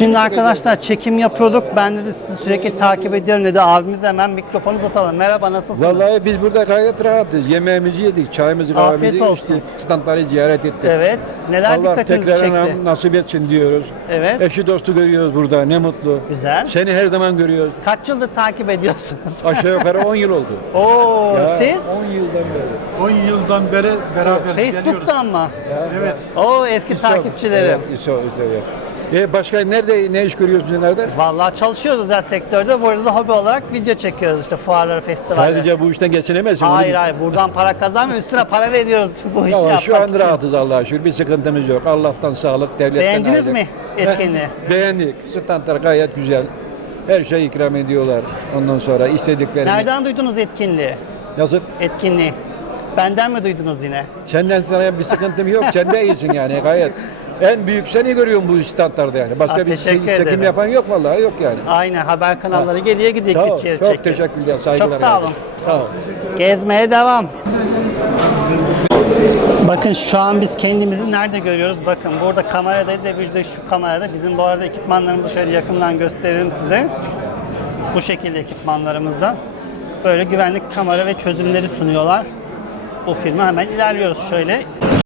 Şimdi arkadaşlar çekim yapıyorduk. Ben de sizi sürekli takip ediyorum dedi. Abimiz hemen mikrofonu uzatalım. Merhaba, nasılsınız? Vallahi biz burada gayet rahatız. Yemeğimizi yedik, çayımızı, Afiyet kahvemizi olsun. içtik. Standları ziyaret ettik. Evet. Neler Allah dikkatinizi tekrar çekti? nasip etsin diyoruz. Evet. Eşi dostu görüyoruz burada, ne mutlu. Güzel. Seni her zaman görüyoruz. Kaç yıldır takip ediyorsunuz? Aşağı yukarı 10 yıl oldu. Oo, Ya, siz? 10 yıldan beri. 10 yıldan beri beraberiz, geliyoruz. Facebook'tan mı? Evet. Oo, eski takipçilerim. Başka nerede, ne iş görüyorsunuz, nerede? Vallahi çalışıyoruz özel sektörde. Bu arada da hobi olarak video çekiyoruz işte fuarları, festivaller. Sadece bu işten geçinemezsin. Hayır hayır, buradan para kazanmıyoruz, üstüne para veriyoruz bu işi Ama yapmak şu an için. rahatız Allah'a şükür. Bir sıkıntımız yok. Allah'tan sağlık, devletten Beğendiniz ayrı. mi etkinliği? Beğendik. Standlar gayet güzel. Her şey ikram ediyorlar. Ondan sonra istediklerini. Nereden duydunuz etkinliği? Nasıl? Etkinliği. Benden mi duydunuz yine? Senden sana bir sıkıntım yok. Sen de iyisin yani gayet. En büyük seni görüyorum bu standlarda yani. Başka bir teşekkür çekim ederim. yapan yok vallahi, yok yani. Aynen, haber kanalları geliyor gidiyor, Sağ ol. küçük Çok çekim. teşekkürler. Saygılar. Çok sağ olun. Sağ ol. Gezmeye devam. Bakın şu an biz kendimizi nerede görüyoruz? Bakın burada kameradayız ve bir de şu kamerada. Bizim bu arada ekipmanlarımızı şöyle yakından gösteririm size. Bu şekilde ekipmanlarımızda. Böyle güvenlik kamera ve çözümleri sunuyorlar. Bu firma hemen ilerliyoruz şöyle.